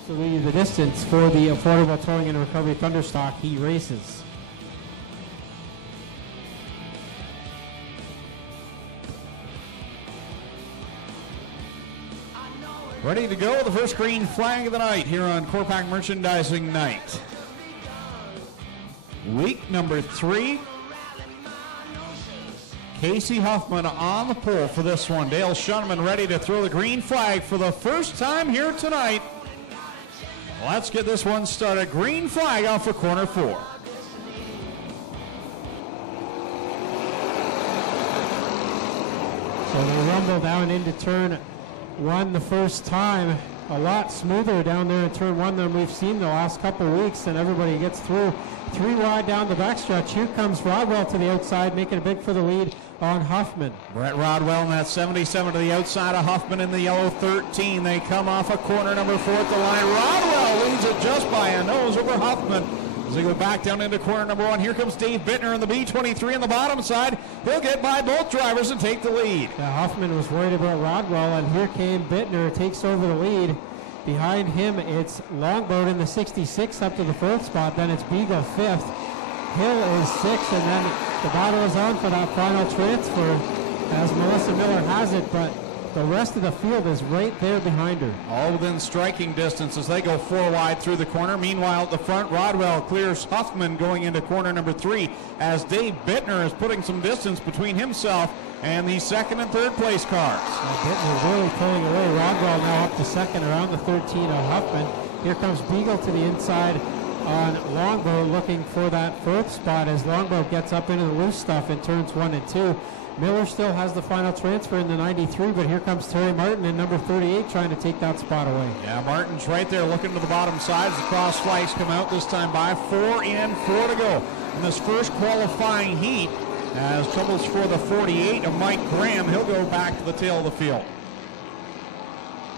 Absolutely the distance for the affordable towing and recovery Thunderstock heat races. Ready to go, the first green flag of the night here on Corpac Merchandising Night. Week number 3. Casey Huffman on the pole for this one. Dale Shunman ready to throw the green flag for the first time here tonight. Let's get this one started. Green flag out for corner 4. So they rumble down into turn 1 the first time. A lot smoother down there in turn 1 than we've seen the last couple weeks, and everybody gets through. 3 wide down the backstretch. Here comes Rodwell to the outside, making a big for the lead on Huffman. Brett Rodwell in that 77 to the outside of Huffman in the yellow 13. They come off a corner number 4 at the line. Rodwell leads it just by a nose over Huffman. As they go back down into corner number 1, here comes Dave Bittner in the B23 on the bottom side. He'll get by both drivers and take the lead. Yeah, Huffman was worried about Rodwell, and here came Bittner, takes over the lead. Behind him, it's Longboat in the 66 up to the 4th spot. Then it's Beagle 5th. Hill is 6th, and then the battle is on for that final transfer as Melissa Miller has it, but the rest of the field is right there behind her. All within striking distance as they go 4 wide through the corner. Meanwhile, at the front, Rodwell clears Huffman going into corner number 3 as Dave Bittner is putting some distance between himself and the 2nd and 3rd place cars. Bittner really pulling away. Rodwell now up to 2nd around the 13 of Huffman. Here comes Beagle to the inside on Longboat looking for that 4th spot as Longboat gets up into the loose stuff in turns 1 and 2. Miller still has the final transfer in the 93, but here comes Terry Martin in number 38 trying to take that spot away. Yeah, Martin's right there looking to the bottom side as the cross flags come out this time by. 4 in, 4 to go in this first qualifying heat as troubles for the 48 of Mike Graham. He'll go back to the tail of the field.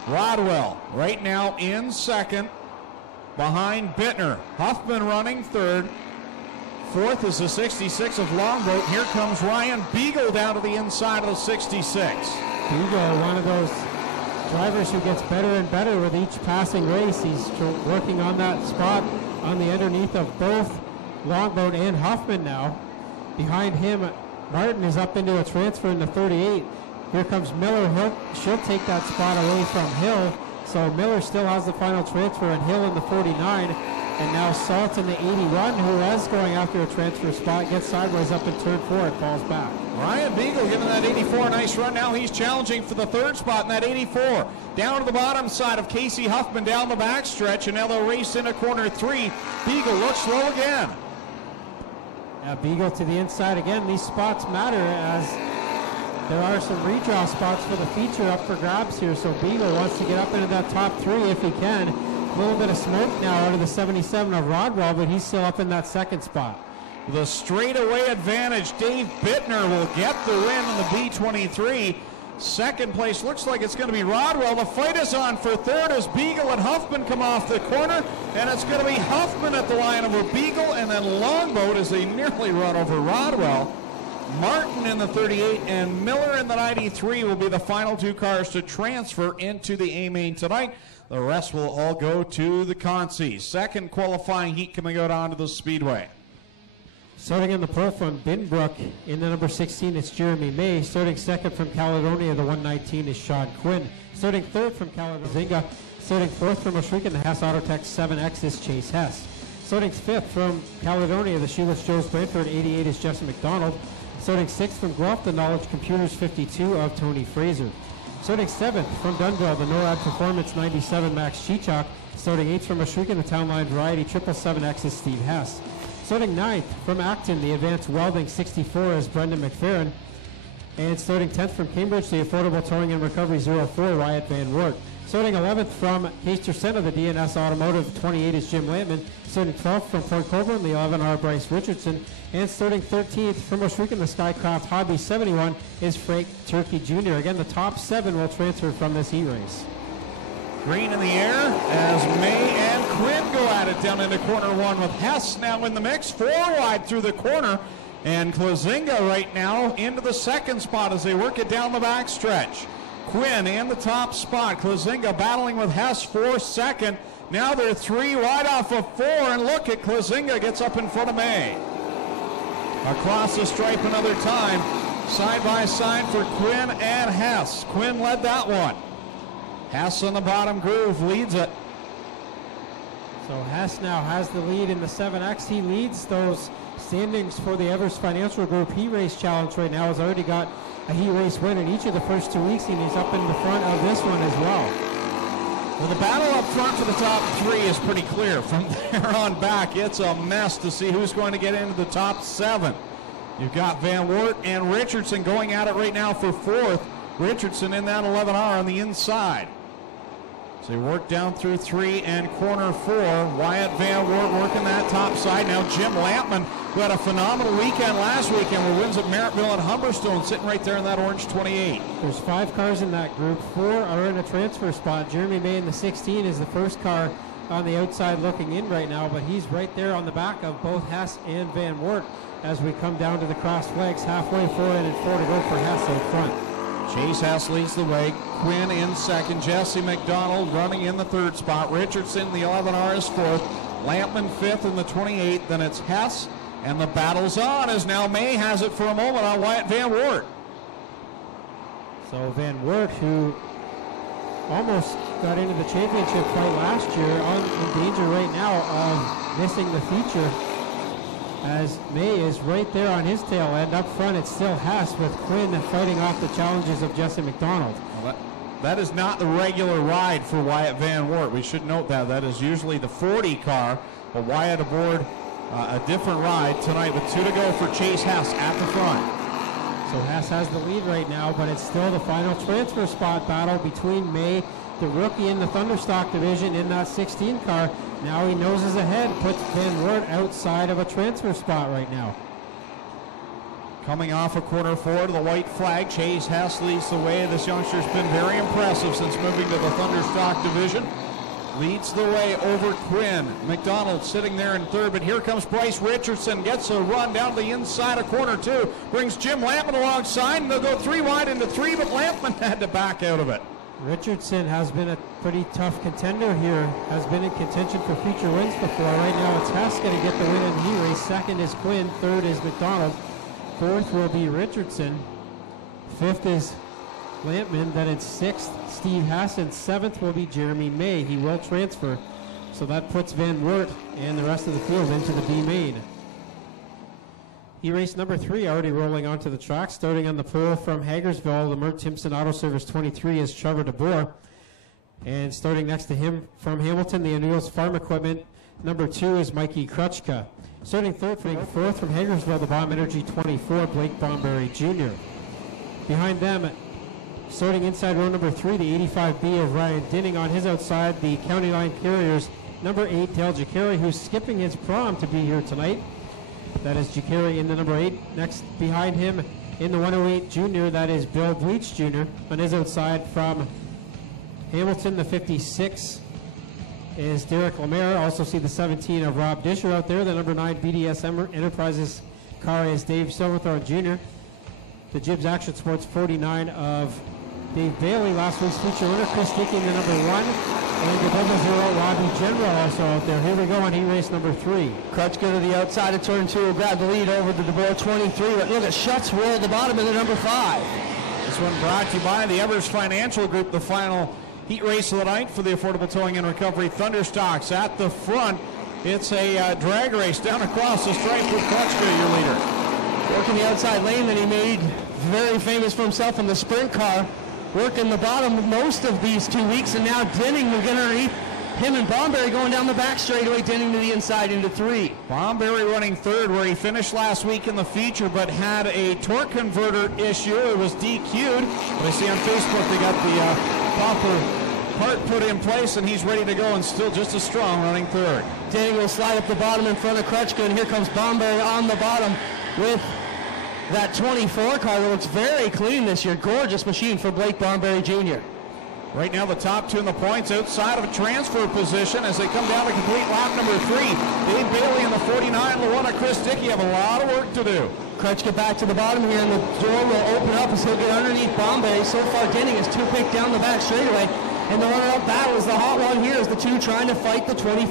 Rodwell right now in 2nd behind Bittner. Huffman running 3rd. 4th is the 66 of Longboat. Here comes Ryan Beagle down to the inside of the 66. Beagle, one of those drivers who gets better and better with each passing race. He's working on that spot on the underneath of both Longboat and Huffman now. Behind him, Martin is up into a transfer in the 38. Here comes Miller. She'll take that spot away from Hill. So Miller still has the final transfer, and Hill in the 49. And now Salt in the 81, who was going after a transfer spot, gets sideways up in turn 4 and falls back. Ryan Beagle giving that 84 a nice run. Now he's challenging for the 3rd spot in that 84. Down to the bottom side of Casey Huffman down the backstretch, and now they'll race into corner 3. Beagle looks low again. Yeah, Beagle to the inside again. These spots matter as there are some redraw spots for the feature up for grabs here, so Beagle wants to get up into that top 3 if he can. A little bit of smoke now out of the 77 of Rodwell, but he's still up in that 2nd spot. The straightaway advantage. Dave Bittner will get the win in the B23. 2nd place looks like it's going to be Rodwell. The fight is on for 3rd as Beagle and Huffman come off the corner, and it's going to be Huffman at the line over Beagle, and then Longboat as they nearly run over Rodwell. Martin in the 38 and Miller in the 93 will be the final 2 cars to transfer into the A-Main tonight. The rest will all go to the Consies. 2nd qualifying heat coming out onto the Speedway. Starting in the pole from Binbrook in the number 16, it's Jeremy May. Starting 2nd from Caledonia, the 119 is Sean Quinn. Starting 3rd from Caledonia, starting 4th from Oshrikan, the Hess Autotech 7X is Chase Hess. Starting 5th from Caledonia, the Sheila Joe's Brantford 88 is Jesse McDonald. Starting 6th from Guelph, the Knowledge Computers 52 of Tony Fraser. Starting 7th from Dunville, the NORAD Performance 97 Max Chichok. Starting 8th from Oshrikan, the Townline Variety 777X is Steve Hess. Starting 9th from Acton, the Advanced Welding 64 is Brendan McFerrin. And starting 10th from Cambridge, the Affordable Towing and Recovery 04, Wyatt Van Wert. Starting 11th from Case Center, the DNS Automotive 28 is Jim Lampman. Starting 12th from Point Coburn, the 11R Bryce Richardson. And starting 13th from Oshrikan, the Skycraft Hobby 71 is Frank Turkey Jr. Again, the top 7 will transfer from this heat race. Green in the air as May and Quinn go at it down into corner 1 with Hess now in the mix. 4 wide through the corner. And Klozinga right now into the 2nd spot as they work it down the backstretch. Quinn in the top spot. Klozinga battling with Hess for 2nd. Now they're 3 wide off of 4, and look at Klazinga gets up in front of May. Across the stripe another time, side by side for Quinn and Hess. Quinn led that one. Hess on the bottom groove leads it. So Hess now has the lead in the 7X. He leads those standings for the Evers Financial Group Heat Race Challenge right now. Has already got a heat race win in each of the first 2 weeks, and he's up in the front of this one as well. Well, the battle up front for the top 3 is pretty clear. From there on back, it's a mess to see who's going to get into the top 7. You've got Van Wert and Richardson going at it right now for 4th. Richardson in that 11R on the inside. So they work down through 3 and corner 4. Wyatt Van Wert working that top side. Now Jim Lampman, who had a phenomenal weekend last weekend with wins at Merrittville and Humberstone, sitting right there in that orange 28. There's 5 cars in that group. 4 are in a transfer spot. Jeremy May in the 16 is the first car on the outside looking in right now, but he's right there on the back of both Hess and Van Wert as we come down to the cross flags. Halfway, 4 in and 4 to go for Hess out front. Chase Hess leads the way. Quinn in second. Jesse McDonald running in the 3rd spot. Richardson, the 11R, is 4th. Lampman 5th in the 28th. Then it's Hess, and the battle's on as now May has it for a moment on Wyatt Van Wert. So Van Wert, who almost got into the championship fight last year, in danger right now of missing the feature, as May is right there on his tail end. Up front, it's still Hess with Quinn fighting off the challenges of Jesse McDonald. Well, that is not the regular ride for Wyatt Van Wert. We should note that. That is usually the 40 car, but Wyatt aboard a different ride tonight with 2 to go for Chase Hess at the front. So Hess has the lead right now, but it's still the final transfer spot battle between May, the rookie in the Thunderstock division, in that 16 car. Now he noses ahead, puts Van Wert outside of a transfer spot right now. Coming off of corner 4 to the white flag, Chase Hess leads the way. This youngster's been very impressive since moving to the Thunderstock division. Leads the way over Quinn. McDonald sitting there in 3rd, but here comes Bryce Richardson. Gets a run down the inside of corner 2. Brings Jim Lampman alongside, and they'll go 3 wide into 3, but Lampman had to back out of it. Richardson has been a pretty tough contender here, has been in contention for future wins before. Right now it's Hess going to get the win in the heat race. 2nd is Quinn, 3rd is McDonald, 4th will be Richardson, 5th is Lampman, then it's 6th Steve Hess, and 7th will be Jeremy May. He will transfer, so that puts Van Wert and the rest of the field into the B main. E-race number 3 already rolling onto the track. Starting on the pole from Hagersville, the Mert Timpson Auto Service 23 is Trevor DeBoer. And starting next to him from Hamilton, the O'Neill's Farm Equipment, number 2 is Mikey Krutchka. Starting 4th from Hagersville, the Bomb Energy 24, Blake Bomberry Jr. Behind them, starting inside row number 3, the 85B of Ryan Dinning. On his outside, the County Line Carriers, number 8, Dale Jacari, who's skipping his prom to be here tonight. That is Jacari in the number 8. Next behind him in the 108 Junior, that is Bill Bleach Jr. On his outside from Hamilton, the 56 is Derek Lemaire. Also see the 17 of Rob Disher out there. The number 9 BDS Enterprises car is Dave Silverthorne Jr. The Gibbs Action Sports 49 of Dave Bailey, last week's feature winner. Chris Dickey in the number 1. And the double 0, Robbie General also out there. Here we go on heat race number 3. Crutchka to the outside of turn 2 will grab the lead over the DeBoer 23. But look at Schutz roll the bottom in the number 5. This one brought to you by the Evers Financial Group, the final heat race of the night for the Affordable Towing and Recovery Thunderstocks. At the front, it's a drag race down across the stripe with Crutchka, your leader. Working the outside lane that he made very famous for himself in the sprint car. Working the bottom most of these 2 weeks, and now Denning will get underneath him and Bomberry going down the back straightaway. Denning to the inside into 3. Bomberry running 3rd, where he finished last week in the feature, but had a torque converter issue. It was DQ'd. But I see on Facebook they got the proper part put in place, and he's ready to go and still just as strong running 3rd. Denning will slide up the bottom in front of Crutchka, and here comes Bomberry on the bottom with that 24 car that looks very clean this year. Gorgeous machine for Blake Bomberry Jr. Right now the top 2 in the points outside of a transfer position as they come down to complete lap number 3. Dave Bailey in the 49, Luana Chris Dickey have a lot of work to do. Crutchka back to the bottom here, and the door will open up as he'll get underneath Bomberry. So far, Denning is 2 picked down the back straightaway. And the runner-up battle is the hot one here as the two trying to fight the 24.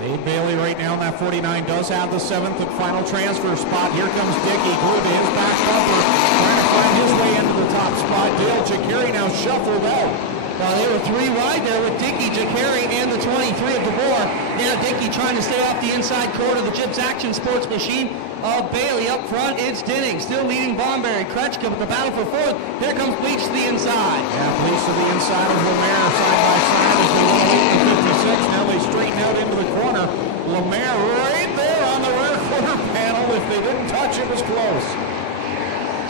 Dave Bailey right now in that 49 does have the 7th and final transfer spot. Here comes Dickey, glued to his back bumper, trying to find his way into the top spot. Dale Jacari now shuffled out. Well, they were 3 wide there with Dickey, Jacari, and the 23 of DeBoer. Now Dickey trying to stay off the inside quarter of the Chips Action Sports machine of Bailey. Up front, it's Dinning, still leading Bomberry. Kretschka with the battle for 4th. Here comes Bleach to the inside. Yeah, Bleach to the inside of Lemaire, side by side as they want to wait the 56. Now they straighten out into the corner. Lemaire right there on the rear quarter panel. If they didn't touch, it was close.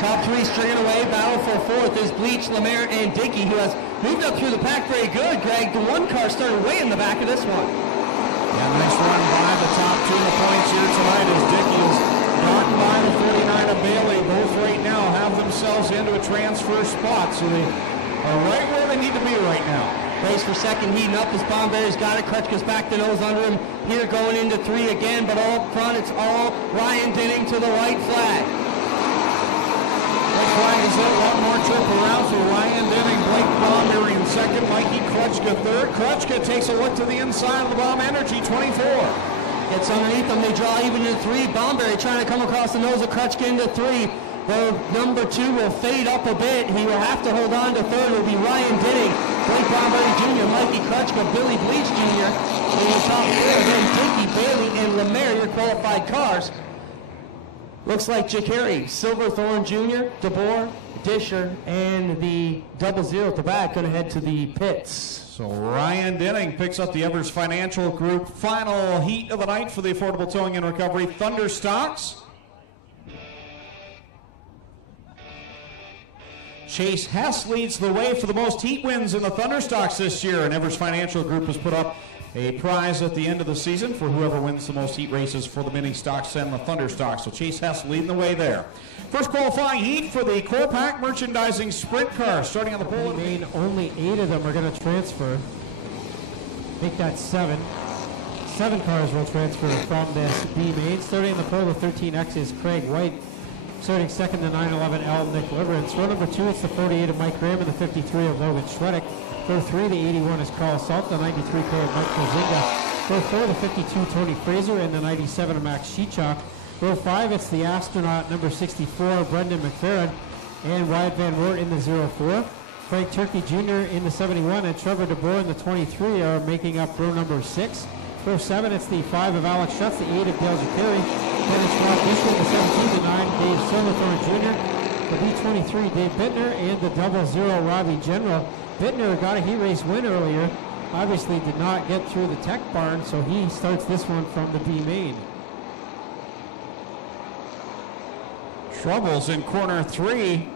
Top 3 stringing away. Battle for 4th is Bleach, Lemaire, and Dickey, who has moved up through the pack very good, Greg. The one car started way in the back of this one. Yeah, nice run by the top 2 of the points here tonight as Dickey has gotten by the 49 of Bailey. Both right now have themselves into a transfer spot, so they are right where they need to be right now. Race for second, heating up as Bomberry's got it. Kretschka's back the nose under him. Here going into 3 again, but all up front, it's all Ryan Dinning to the white flag. Flag is it. One more trip around for Ryan Dinning. Blake Bomberry in second. Mikey Kretschka third. Kretschka takes a look to the inside of the Bomb Energy 24. Gets underneath them. They draw even into 3. Bomberry trying to come across the nose of Kretschka into 3. The number 2 will fade up a bit. He will have to hold on to 3rd. It will be Ryan Dinning, Blake Bomberry Jr., Mikey Kretschka, Billy Bleach Jr. in the top 4. Then Dickey, Bailey, and Lemaire, your qualified cars. Looks like Jacari, Silverthorne Jr., DeBoer, Disher, and the 00 at the back going to head to the pits. So Ryan Dinning picks up the Evers Financial Group final heat of the night for the Affordable Towing and Recovery Thunderstocks. Chase Hess leads the way for the most heat wins in the Thunderstocks this year, and Evers Financial Group has put up a prize at the end of the season for whoever wins the most heat races for the mini stocks and the Thunderstocks. So Chase Hess leading the way there. First qualifying heat for the Core Pack Merchandising Sprint Car, starting on the pole. Main, only 8 of them are going to transfer. I think that's 7. 7 cars will transfer from this B main. Starting on the pole, the 13X is Craig White. Starting second, the 911L, Nick Liverance. Row number 2, it's the 48 of Mike Graham and the 53 of Logan Shreddick. Row 3, the 81 is Carl Salt, the 93 of Mike Kozinga. Row 4, the 52 Tony Fraser and the 97 of Max Sheechok. Row 5, it's the astronaut number 64, Brendan McFerrin, and Wyatt Van Wert in the 04. Frank Turkey Jr. in the 71 and Trevor DeBoer in the 23 are making up row number 6. Row 7, it's the 5 of Alex Schutz, the 8 of Dale Jacari. Then it's Rob Bishop in the 17, the 9 Dave Silverthorne Jr., the B23 Dave Bittner, and the 00 Robbie General. Bittner got a heat race win earlier. Obviously did not get through the tech barn, so he starts this one from the B main. Troubles in corner 3.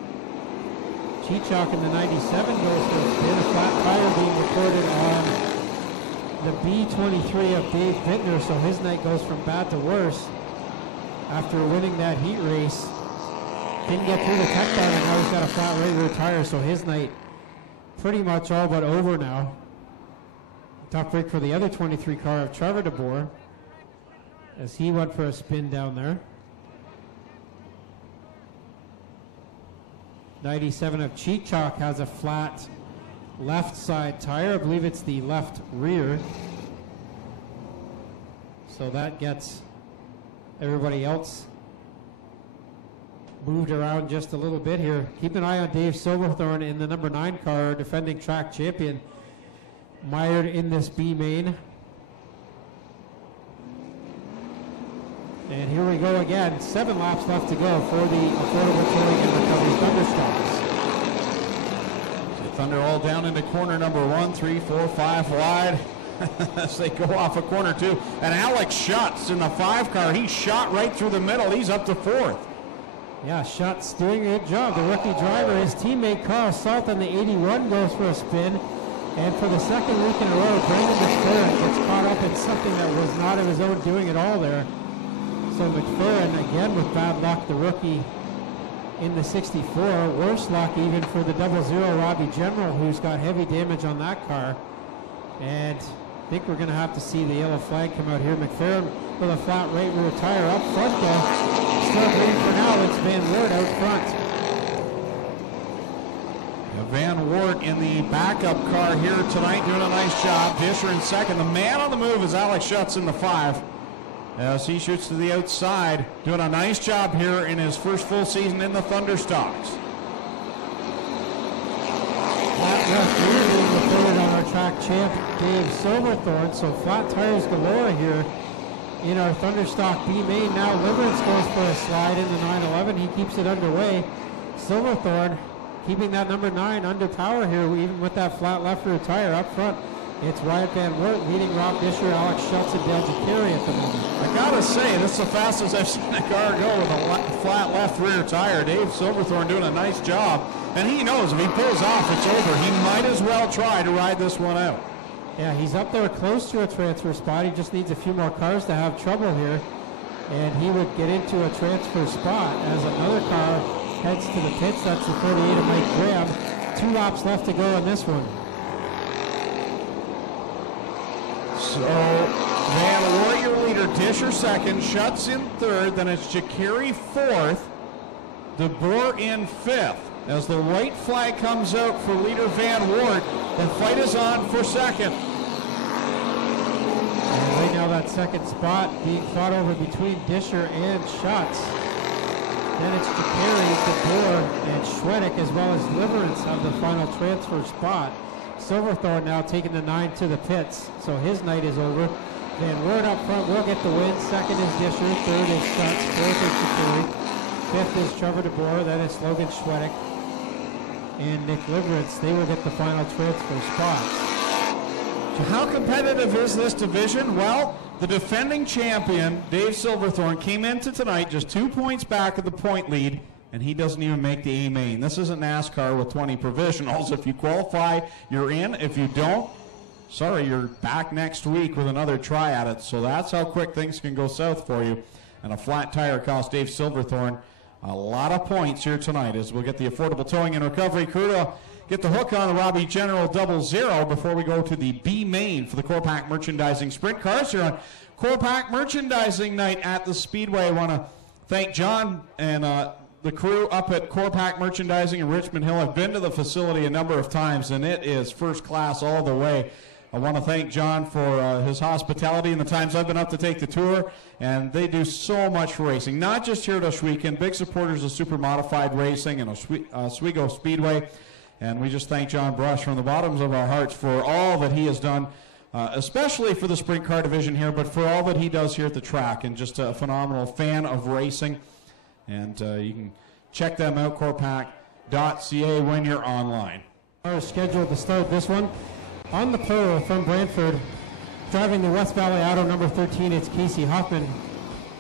Cheechok in the 97 goes for a spin. A flat tire being reported on the B23 of Dave Bittner, so his night goes from bad to worse. After winning that heat race, didn't get through the tech barn, and now he's got a flat regular tire, so his night pretty much all but over now. Tough break for the other 23 car of Trevor DeBoer as he went for a spin down there. 97 of Cheechok has a flat left side tire. I believe it's the left rear. So that gets everybody else moved around just a little bit here. Keep an eye on Dave Silverthorne in the number 9 car, defending track champion, mired in this B main. And here we go again. 7 laps left to go for the Affordable Towing and Recovery Thunderstocks. So Thunder all down into corner number 1, 3, 4, 5 wide as they go off of corner 2. And Alex Schutz in the 5 car. He shot right through the middle. He's up to 4th. Yeah, Schutz doing a good job. The rookie driver, his teammate Carl Salt on the 81 goes for a spin. And for the second week in a row, Brandon McFerrin gets caught up in something that was not of his own doing at all there. So McFerrin, again with bad luck, the rookie in the 64. Worse luck even for the 00 Robbie General, who's got heavy damage on that car. And I think we're going to have to see the yellow flag come out here. McFerrin with a flat right rear tire up front though. Still green for now. It's Van Wert out front. Yeah, Van Wart in the backup car here tonight, doing a nice job. Disher in second. The man on the move is Alex Schutz in the 5. As he shoots to the outside, doing a nice job here in his first full season in the Thunderstocks. Flat left rear being the third on our track champ, Dave Silverthorne. So flat tires galore here in our Thunderstock B main. Now Liverance goes for a slide in the 911. He keeps it underway. Silverthorne keeping that number 9 under power here, even with that flat left rear tire up front. It's Wyatt Van Wert leading Rob Disher, Alex Schutz, and Dale Jacari at the moment. I gotta say, this is the fastest I've seen a car go with a flat left rear tire. Dave Silverthorne doing a nice job, and he knows if he pulls off, it's over. He might as well try to ride this one out. Yeah, he's up there close to a transfer spot. He just needs a few more cars to have trouble here, and he would get into a transfer spot as another car heads to the pits. That's the 38 of Mike Graham. 2 laps left to go in this one. So Van Wart, your leader, Disher second, Schutz in third, then it's Jacari fourth, DeBoer in fifth. As the white flag comes out for leader Van Wart, the fight is on for second. And right now that second spot being fought over between Disher and Schutz. Then it's Jacari, DeBoer, and Schwedick, as well as Liverance have the final transfer spot. Silverthorne now taking the 9 to the pits, so his night is over. Van Wert up front will get the win. Second is Disher, third is Schutz, fourth is Jacari, fifth is Trevor DeBoer, then it's Logan Schwedick and Nick Liverance. They will get the final transfer spots. So how competitive is this division? Well, the defending champion, Dave Silverthorne, came into tonight just 2 points back of the point lead, and he doesn't even make the A main. This isn't NASCAR with 20 provisionals. If you qualify, you're in. If you don't, sorry, you're back next week with another try at it. So that's how quick things can go south for you. And a flat tire cost Dave Silverthorne a lot of points here tonight, as we'll get the affordable towing and recovery crew to get the hook on the Robbie General 00 before we go to the B main for the Corpac Merchandising Sprint Cars here on Corpac Merchandising Night at the Speedway. I want to thank John and the crew up at Corpac Merchandising in Richmond Hill. I've been to the facility a number of times, and it is first class all the way. I want to thank John for his hospitality and the times I've been up to take the tour, and they do so much for racing, not just here at Ohsweken, big supporters of super modified racing and Oswego Speedway, and we just thank John Brush from the bottoms of our hearts for all that he has done, especially for the sprint car division here, but for all that he does here at the track, and just a phenomenal fan of racing. And you can check them out, corpac.ca, when you're online. Are scheduled to start this one. On the pole from Brantford, driving the West Valley Auto number 13, it's Casey Huffman.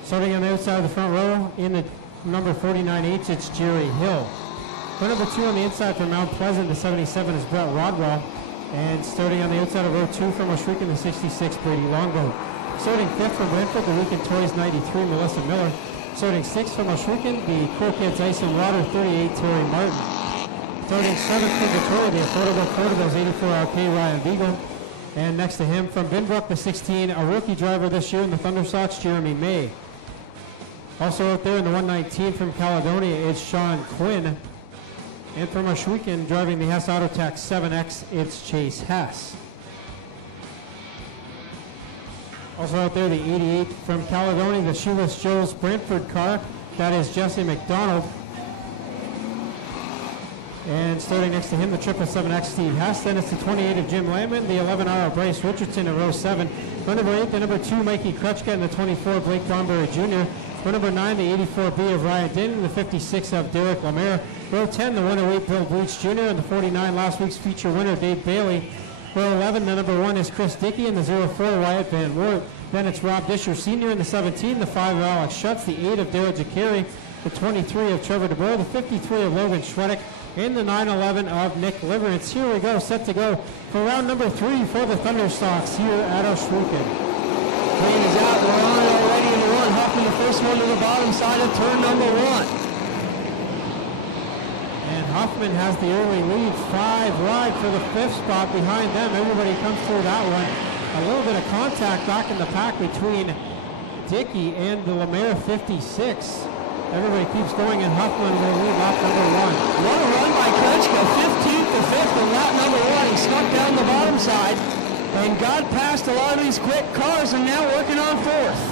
Starting on the outside of the front row, in the number 49H, it's Jerry Hill. For number 2 on the inside from Mount Pleasant, the 77 is Brett Rodwell. And starting on the outside of row 2 from Ohsweken, the 66, Brady Longboat. Starting 5th from Brantford, the Weekend Toys 93, Melissa Miller. Starting 6th from Ohsweken, the Cool Kids Ice and Water 38, Terry Martin. Starting 7th from Victoria, the Affordable Portables 84 RK, Ryan Beagle. And next to him from Binbrook, the 16, a rookie driver this year in the Thunderstocks, Jeremy May. Also out there in the 119 from Caledonia, it's Sean Quinn. And from Ohsweken, driving the Hess Autotech 7X, it's Chase Hess. Also out there, the 88 from Caledonia, the Shoeless Joe's Brantford car. That is Jesse McDonald. And starting next to him, the 777X Steve Hess. Then it's the 28 of Jim Landman, the 11R of Bryce Richardson in row 7. For number 8, the number 2, Mikey Krutchka, and the 24, Blake Thornberry Jr. For number 9, the 84B of Ryan Denton, the 56 of Derek Lemaire. Row 10, the 108 Bill Bleach Jr., and the 49, last week's feature winner, Dave Bailey. Row 11, the number 1 is Chris Dickey, and the 04, Wyatt Van Wert. Then it's Rob Disher Sr. in the 17, the 5 of Alex Schutz, the 8 of Dale Jacari, the 23 of Trevor DeBoer, the 53 of Logan Schwedick, in the 911 of Nick Liverance. Here we go, set to go for round number 3 for the Thunderstocks here at Ohsweken. Green is out, we're on it already in the 1. Huffman the first one to the bottom side of turn number 1. And Huffman has the early lead, 5 wide for the 5th spot behind them. Everybody comes through that one. A little bit of contact back in the pack between Dickey and the Lemaire 56. Everybody keeps going, and Huffman will lead lap number 1. What a run by Kretschka, 15th to 5th in lap number 1. He snuck down the bottom side and got past a lot of these quick cars and now working on 4th.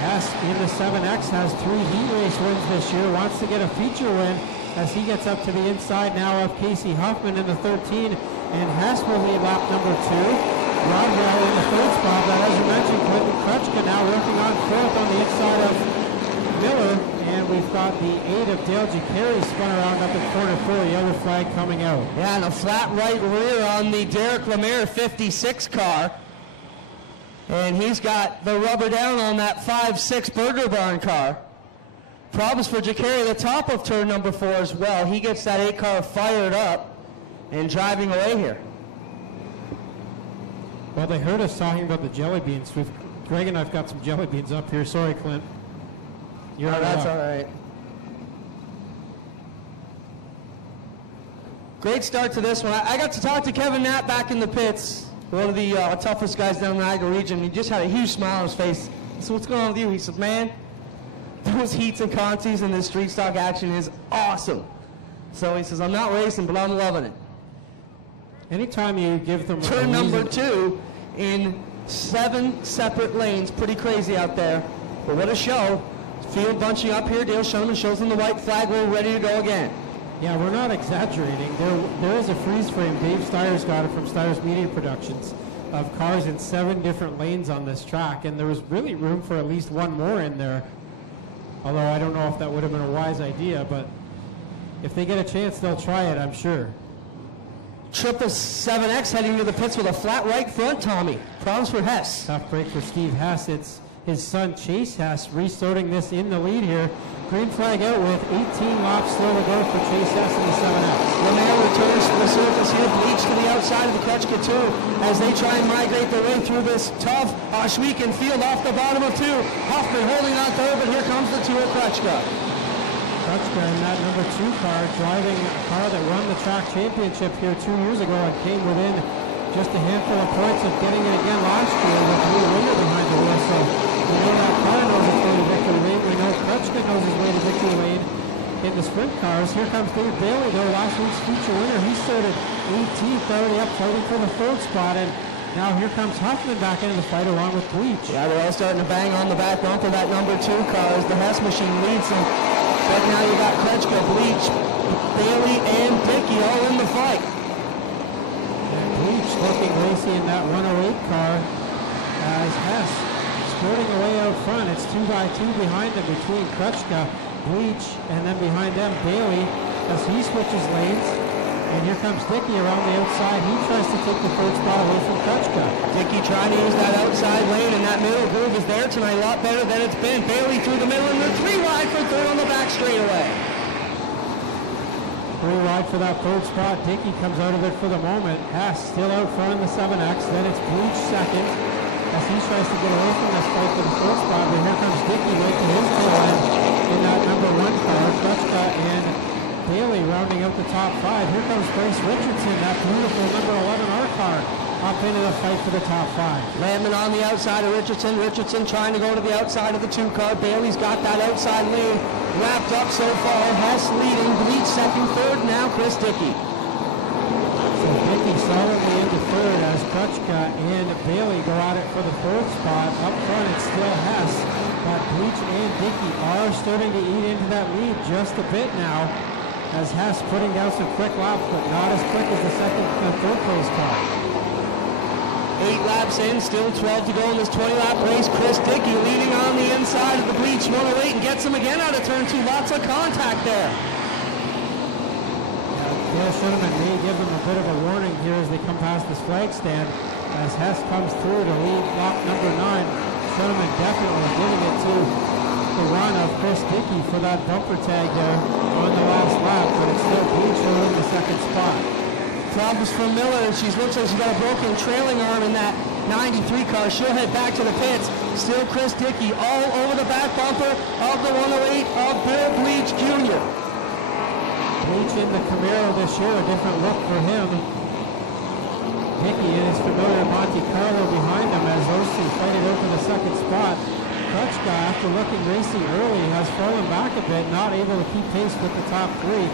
Hess in the 7X has 3 heat race wins this year, wants to get a feature win as he gets up to the inside now of Casey Huffman in the 13, and Hess will lead lap number 2. Rodwell in the 3rd spot, but as you mentioned, Clinton Kretschka now working on 4th on the inside of Miller, and we've got the 8 of Dale Jacari spun around up in corner 4, the other flag coming out. Yeah, and a flat right rear on the Derek Lemire 56 car. And he's got the rubber down on that 5-6 Burger Barn car. Problems for Jacari, the top of turn number 4 as well. He gets that 8 car fired up and driving away here. Well, they heard us talking about the jelly beans. Greg and I've got some jelly beans up here. Sorry, Clint. That's all right. Great start to this one. I got to talk to Kevin Knapp back in the pits, one of the toughest guys down in the Niagara region. He just had a huge smile on his face. I said, what's going on with you? He said, man, those heats and contests and this street stock action is awesome. So he says, I'm not racing, but I'm loving it. Anytime you give them turn number 2 in 7 separate lanes, pretty crazy out there. But what a show. Field bunching up here. Dale Schoeneman shows them the white flag. We're ready to go again. Yeah, we're not exaggerating. There is a freeze frame. Dave Styres got it from Styres Media Productions of cars in 7 different lanes on this track, and there was really room for at least one more in there. Although I don't know if that would have been a wise idea, but if they get a chance, they'll try it, I'm sure. Triple 7X heading to the pits with a flat right front, Tommy. Problems for Hess. Tough break for Steve Hess. It's his son Chase Hess restarting this in the lead here. Green flag out with 18 laps still to go for Chase Hess in the 7X. Lemire returns to the surface here, Bleach to the outside of the Kretschka 2 as they try and migrate their way through this tough Oshweekend field off the bottom of 2. Huffman holding on 3rd, but here comes the 2 of Kretschka. Kretschka in that number 2 car, driving a car that won the track championship here 2 years ago and came within just a handful of points of getting it again last year with Lou Winger behind the wheel. So we know that car knows its way to victory lane. We know Kretschka knows his way to victory lane in the sprint cars. Here comes Dave Bailey, though, last week's feature winner. He started 18th, already up fighting for the 3rd spot, and now here comes Huffman back into the fight along with Bleach. Yeah, they're all starting to bang on the back bumper, that number 2 car as the Hess machine leads them. But now you got Kretschka, Bleach, Bailey, and Dickey all in the fight. Bleach looking racy in that 108 car as Hess sporting away out front. It's 2 by 2 behind them between Kretschka, Bleach, and then behind them Bailey as he switches lanes. And here comes Dickey around the outside. He tries to take the 3rd spot away from Kretschka. Dickey trying to use that outside lane, and that middle groove is there tonight a lot better than it's been. Bailey through the middle, and they're 3 wide for 3rd on the back straightaway. 3 wide for that 3rd spot. Dickey comes out of it for the moment. Hess still out front in the 7X. Then it's Bleach second as he tries to get away from this fight for the 4th spot. But here comes Dickey right to his tail end in that number 1 car. Kretschka and Bailey rounding out the top 5. Here comes Bryce Richardson, that beautiful number 11 R car, up into the fight for the top 5. Landman on the outside of Richardson. Richardson trying to go to the outside of the 2 car. Bailey's got that outside lane wrapped up so far. Hess leading, Bleach second, 3rd, now Chris Dickey. So Dickey solidly into 3rd as Kretschka and Bailey go at it for the 4th spot. Up front it's still Hess, but Bleach and Dickey are starting to eat into that lead just a bit now, as Hess putting down some quick laps, but not as quick as the 2nd and 3rd place car. 8 laps in, still 12 to go in this 20-lap race. Chris Dickey leading on the inside of the Bleach 108 and gets him again out of turn 2. Lots of contact there. Dale Schoeneman may give them a bit of a warning here as they come past this flag stand. As Hess comes through to lead lap number 9, Schoeneman definitely giving it to the run of Chris Dickey for that bumper tag there on the last lap, but it's still Bleach in the 2nd spot. Problems for Miller. She looks like she's got a broken trailing arm in that 93 car. She'll head back to the pits. Still Chris Dickey all over the back bumper of the 108 of Bill Bleach Jr. Bleach in the Camaro this year, a different look for him. Dickey in his familiar Monte Carlo behind him as those 2 fight it out for the 2nd spot. Nebraska, after looking racy early, has fallen back a bit, not able to keep pace with the top three.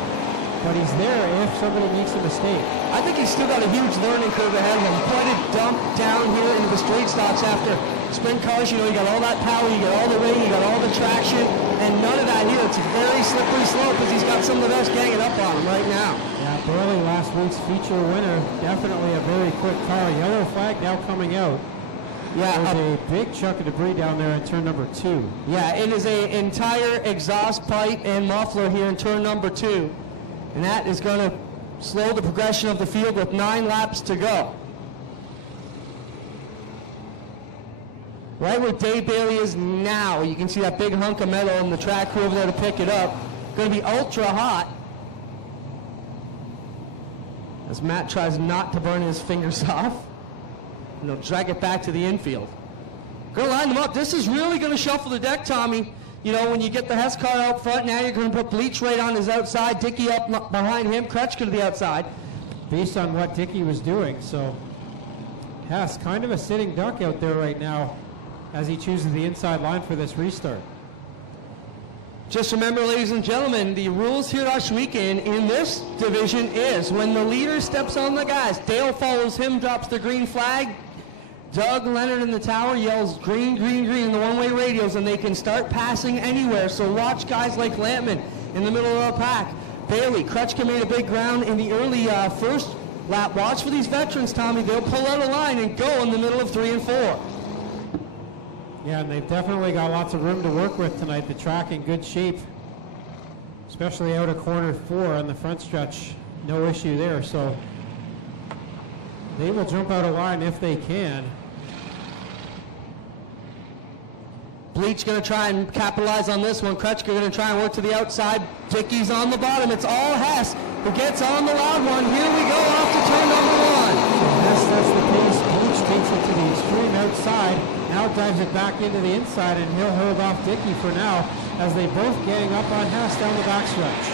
But he's there if somebody makes a mistake. I think he's still got a huge learning curve ahead of him. Quite a dump down here into the straight stocks after sprint cars. You know, you got all that power, you got all the weight, you got all the traction, and none of that here. It's a very slippery slope because he's got some of the best ganging up on him right now. Yeah, Bailey, last week's feature winner. Definitely a very quick car. Yellow flag now coming out. Yeah, there's a big chunk of debris down there in turn number 2. Yeah, it is an entire exhaust pipe and muffler here in turn number 2. And that is going to slow the progression of the field with 9 laps to go. Right where Dave Bailey is now, you can see that big hunk of metal and the track crew over there to pick it up. Going to be ultra hot as Matt tries not to burn his fingers off. And they'll drag it back to the infield. Going to line them up. This is really going to shuffle the deck, Tommy. You know, when you get the Hess car out front, now you're going to put Bleach right on his outside, Dickey up behind him, Kretschke to the outside. Based on what Dickey was doing, so Hess kind of a sitting duck out there right now as he chooses the inside line for this restart. Just remember, ladies and gentlemen, the rules here last weekend in this division is when the leader steps on the gas, Dale follows him, drops the green flag, Doug Leonard in the tower yells green, green, green in the one-way radios, and they can start passing anywhere. So watch guys like Lampman in the middle of the pack. Bailey, Kretschke made a big ground in the early first lap. Watch for these veterans, Tommy. They'll pull out a line and go in the middle of 3 and 4. Yeah, and they've definitely got lots of room to work with tonight. The track in good shape, especially out of corner 4 on the front stretch. No issue there, so they will jump out a line if they can. Bleach going to try and capitalize on this one. Kretschke going to try and work to the outside. Dickey's on the bottom. It's all Hess who gets on the loud one. Here we go off to turn number 1. So Hess sets the pace. Bleach takes it to the extreme outside. Now drives it back into the inside, and he'll hold off Dickey for now as they both gang up on Hess down the backstretch.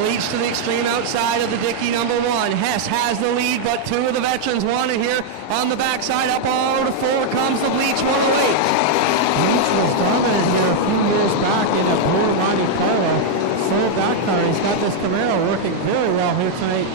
Bleach to the extreme outside of the Dickey number 1. Hess has the lead, but 2 of the veterans want it here on the backside. Up all to 4 comes the Bleach 108. Bleach was dominant here a few years back in a blue Monte Carlo. Sold that car. He's got this Camaro working very well here tonight.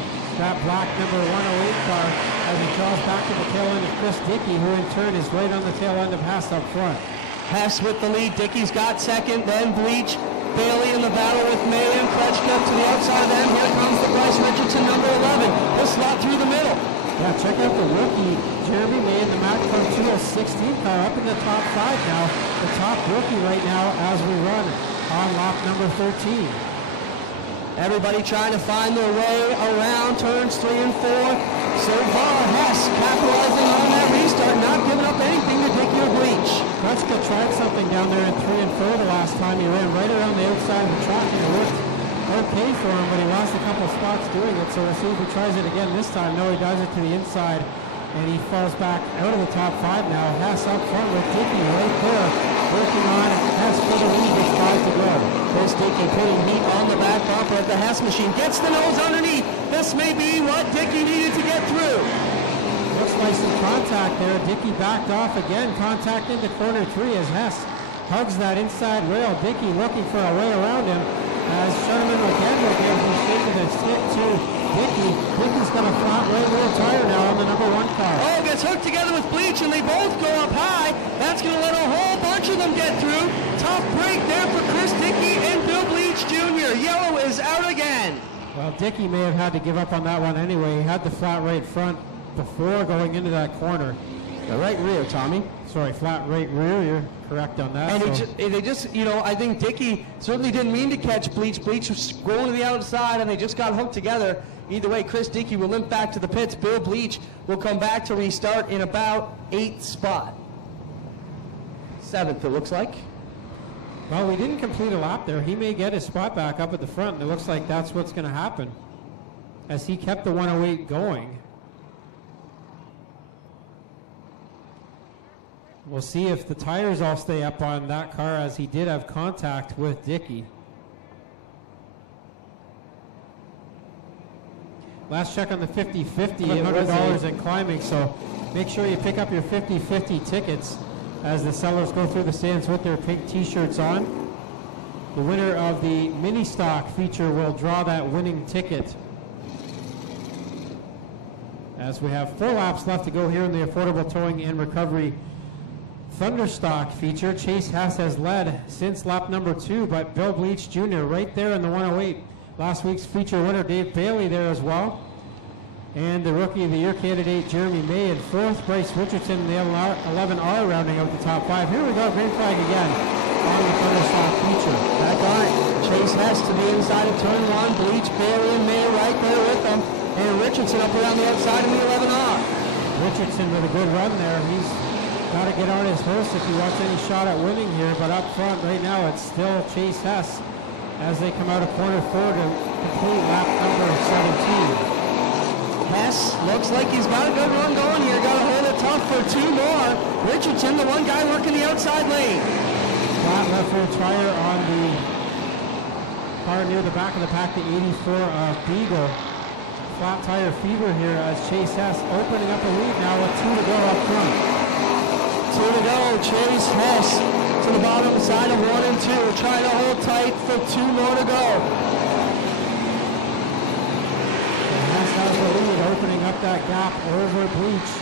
That black number 108 car as he draws back to the tail end of Chris Dickey, who in turn is right on the tail end of Hess up front. Hess with the lead. Dickey's got second, then Bleach. Bailey in the battle with Mayhem. Kretschke up to the outside of them. Here comes the Bryce Richardson number 11. He'll slot through the middle. Yeah, check out the rookie, Jeremy May in the Mac Club 216 car up in the top 5 now. The top rookie right now as we run on lap number 13. Everybody trying to find their way around turns 3 and 4. So far, Hess capitalizing on that restart, not giving up anything to Dickey or Bleach. Kretschke tried something down there in 3 and 4 the last time. He ran right around the outside of the track and it worked okay for him, but he lost a couple spots doing it, so we'll see if he tries it again this time. No, he does it to the inside, and he falls back out of the top 5 now. Hess up front with Dickey right there, working on Hess for the lead with 5 to go. Chris Dickey putting heat on the back bumper of the Hess machine. Gets the nose underneath. This may be what Dickey needed to get through. Looks like some contact there. Dickey backed off again. Contact into corner 3 as Hess hugs that inside rail. Dickey looking for a way around him as Sherman again will give him shaking a stick to Dickey. Dickey's got a flat right rear tire now on the number 1 car. Oh, gets hooked together with Bleach and they both go up high. That's going to let a whole bunch of them get through. Tough break there for Chris Dickey and Bill Bleach Jr. Yellow is out again. Well, Dickey may have had to give up on that one anyway. He had the flat right front before going into that corner. The right rear, Tommy. Sorry, flat right rear. You're correct on that. And they just, you know, I think Dickey certainly didn't mean to catch Bleach. Bleach was going to the outside, and they just got hooked together. Either way, Chris Dickey will limp back to the pits. Bill Bleach will come back to restart in about 8th spot. 7th, it looks like. Well, we didn't complete a lap there. He may get his spot back up at the front, and it looks like that's what's going to happen as he kept the 108 going. We'll see if the tires all stay up on that car, as he did have contact with Dickey. Last check on the 50-50, $100 and climbing, so make sure you pick up your 50-50 tickets as the sellers go through the stands with their pink t-shirts on. The winner of the mini stock feature will draw that winning ticket. As we have 4 laps left to go here in the affordable towing and recovery Thunderstock feature. Chase Hess has led since lap number 2, but Bill Bleach Jr. right there in the 108. Last week's feature winner Dave Bailey there as well. And the Rookie of the Year candidate Jeremy May in 4th. Bryce Richardson in the 11R rounding out the top 5. Here we go, green flag again on the Thunderstock feature. Back on it. Chase Hess to the inside of turn 1. Bleach, Bailey, and May right there with them. And Richardson up around the outside in the 11R. Richardson with a good run there. He's got to get on his horse if he wants any shot at winning here, but up front right now it's still Chase Hess as they come out of corner 4 to complete lap number 17. Hess looks like he's got a good run going here. Got to hold it tough for 2 more. Richardson, the one guy working the outside lane. Flat left rear tire on the car near the back of the pack, the 84 of Beagle. Flat tire fever here as Chase Hess opening up a lead now with 2 to go up front. 2 to go. Chase Hess to the bottom side of 1 and 2. Trying to hold tight for 2 more to go. Hess has the lead, opening up that gap over Bleach.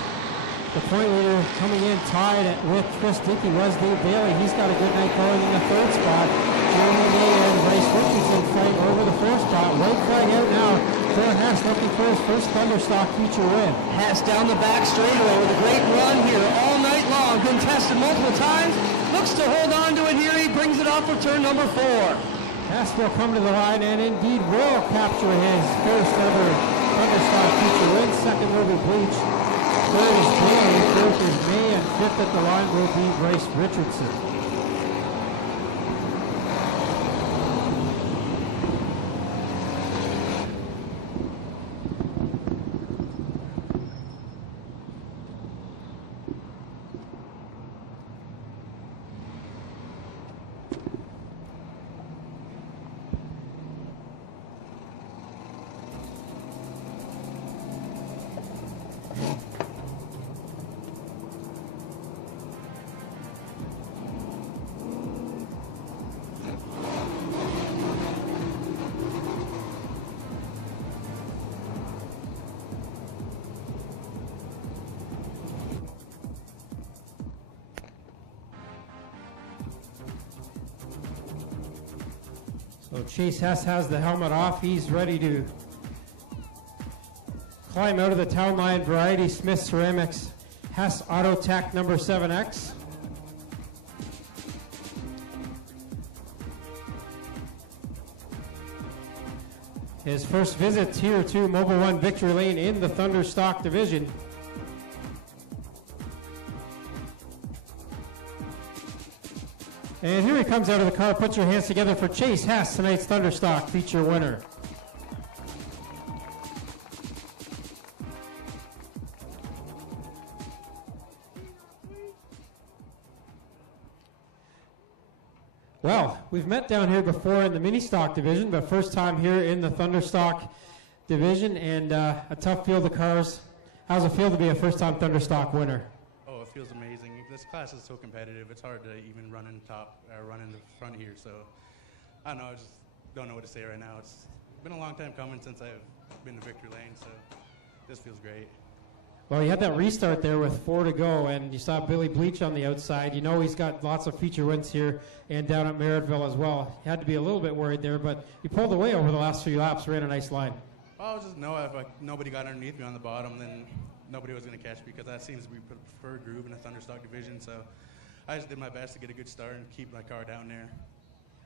The point leader coming in tied with Chris Dickey was Dave Bailey. He's got a good night going in the 3rd spot. Jeremy May and Bryce Richardson fighting over the 4th spot. White flag out now for Hess, looking for his first Thunderstock feature win. Hess down the back straightaway with a great run here all night long. Been tested multiple times. Looks to hold on to it here. He brings it off for turn number 4. Hess will come to the line and indeed will capture his first ever Thunderstock feature win. Second will be Bleach. 3rd is Bailey. 4th is May. And 5th at the line will be Bryce Richardson. So Chase Hess has the helmet off. He's ready to climb out of the Town Line Variety Smith Ceramics Hess Auto Tech number 7X. His first visit here to Mobile One Victory Lane in the Thunderstock division. And here he comes out of the car. Put your hands together for Chase Hess, tonight's Thunderstock feature winner. Well, we've met down here before in the mini stock division, but first time here in the Thunderstock division, and a tough field of cars. How's it feel to be a first-time Thunderstock winner? Oh, it feels amazing. This class is so competitive. It's hard to even run in the front here. So I don't know. I just don't know what to say right now. It's been a long time coming since I've been to Victory Lane, so this feels great. Well, you had that restart there with 4 to go, and you saw Billy Bleach on the outside. You know he's got lots of feature wins here and down at Merrittville as well. You had to be a little bit worried there, but you pulled away over the last few laps, ran a nice line. Well, I was just know if nobody got underneath me on the bottom, then nobody was going to catch me, because that seems to be the preferred groove in the Thunderstock division. So I just did my best to get a good start and keep my car down there.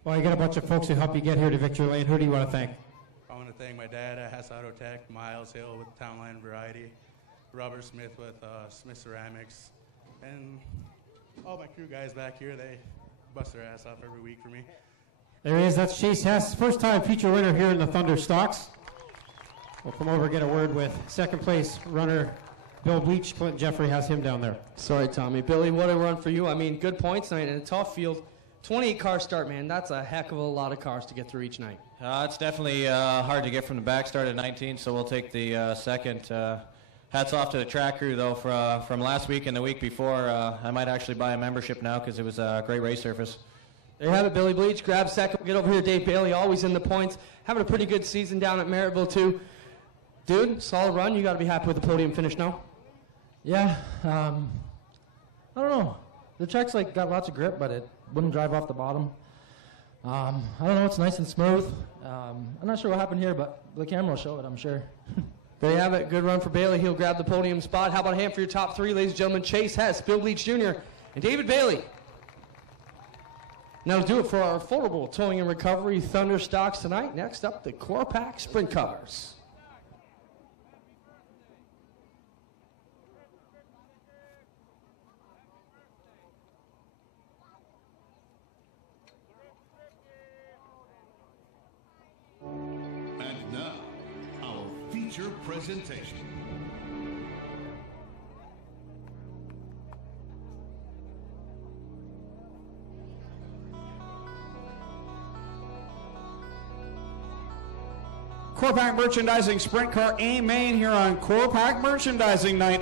Well, you got a bunch of folks who helped you get here to Victory Lane. Who do you want to thank? I want to thank my dad at Hess Auto Tech, Miles Hill with Town Line Variety, Robert Smith with Smith Ceramics, and all my crew guys back here. They bust their ass off every week for me. There he is. That's Chase Hess, first time feature winner here in the Thunderstocks. We'll come over and get a word with second place runner Bill Bleach. Clinton Jeffrey has him down there. Sorry, Tommy. Billy, what a run for you. I mean, good points tonight in a tough field. 28 car start, man. That's a heck of a lot of cars to get through each night. It's definitely hard to get from the back start at 19, so we'll take the second. Had Hats off to the track crew, though, from last week and the week before. I might actually buy a membership now because it was a great race surface. There you have it, Billy Bleach. Grab second. We'll get over here, Dave Bailey, always in the points. Having a pretty good season down at Merrittville, too. Dude, solid run. You got to be happy with the podium finish now. Yeah, I don't know. The track's like got lots of grip, but it wouldn't drive off the bottom. I don't know. It's nice and smooth. I'm not sure what happened here, but the camera will show it, I'm sure. There you have it. Good run for Bailey. He'll grab the podium spot. How about a hand for your top three, ladies and gentlemen? Chase Hess, Bill Bleach Jr., and David Bailey. Now to do it for our affordable towing and recovery Thunderstocks tonight. Next up, the Core Pack Sprint Covers. And now, our feature presentation. Core Pack Merchandising Sprint Car A Main here on Core Pack Merchandising Night.